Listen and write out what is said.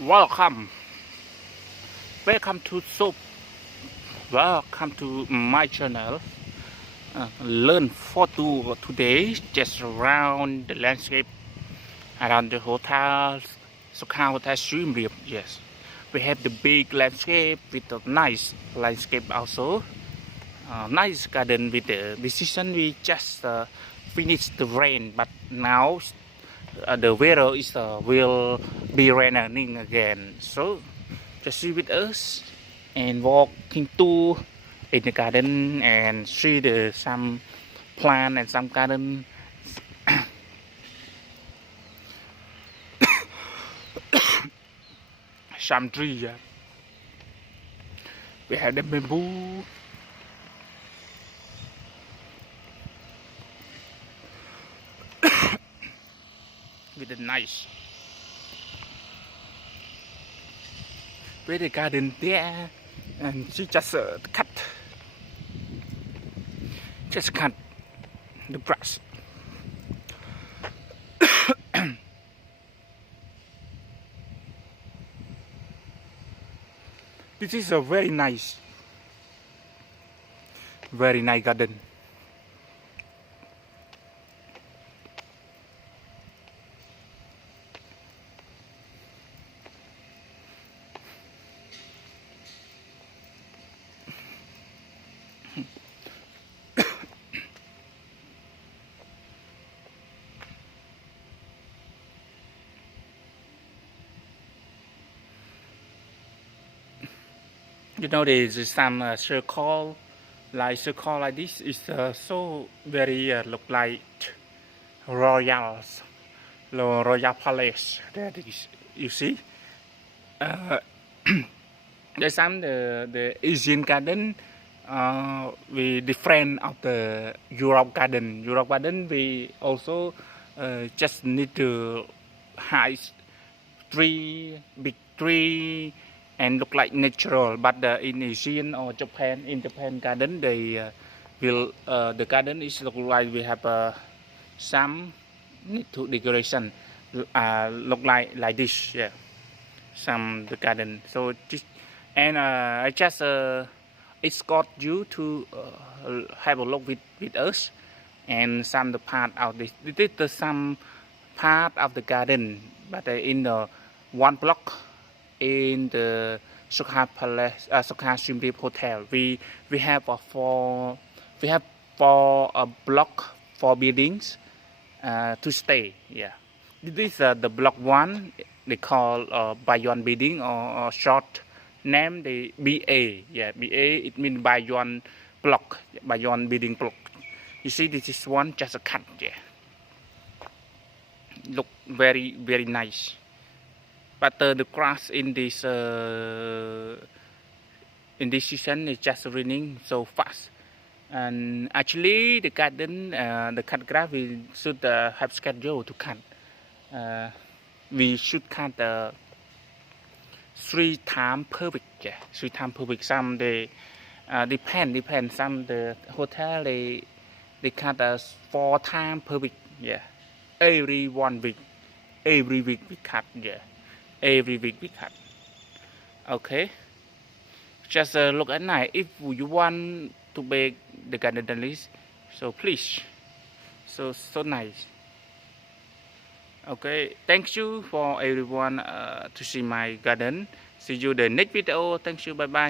Welcome, welcome to Soap. Welcome to my channel. Learn photo today, just around the landscape, around the hotel, Sukha Hotel Siem Reap. Yes, we have the big landscape with a nice landscape also. Nice garden with the decision. We just finished the rain, but now the weather is will be raining again. So just be with us and walking to in the garden and see the some plant and some garden. Some tree. We have the bamboo. With the nice. With the garden there, and she just cut the grass. This is a very nice garden. You know, there's some circle like this is so very look like royals, royal palace. That is, you see. There's some the Asian garden. We different of the Europe garden. Europe garden we also just need to hide big tree and look like natural. But in Asian or Japan, in Japan garden, they will the garden is look like we have some need to decoration look like this. Yeah, some the garden. So just and I just escort you to have a look with us and some the part of this. This is the some part of the garden, but in the one block in the Sukha Palace, Sukha Siem Reap Hotel. We have four block, 4 buildings to stay. Yeah, this is the block 1. They call Bayon building or short name the BA. Yeah, BA it means Bayon block, Bayon building block. You see, this is one just a cut. Yeah, look very nice. But the grass in this season is just raining so fast. And actually, the garden, the cut grass, we should have schedule to cut. We should cut 3 times per week. Yeah, 3 times per week. Some they depend. Some the hotel they cut 4 times per week. Yeah, every 1 week. Every week we cut. Yeah, every week we cut. Okay. Just look at night. If you want to make the garden list, so please. So nice. Okay, thank you for everyone to see my garden. See you the next video. Thank you. Bye bye.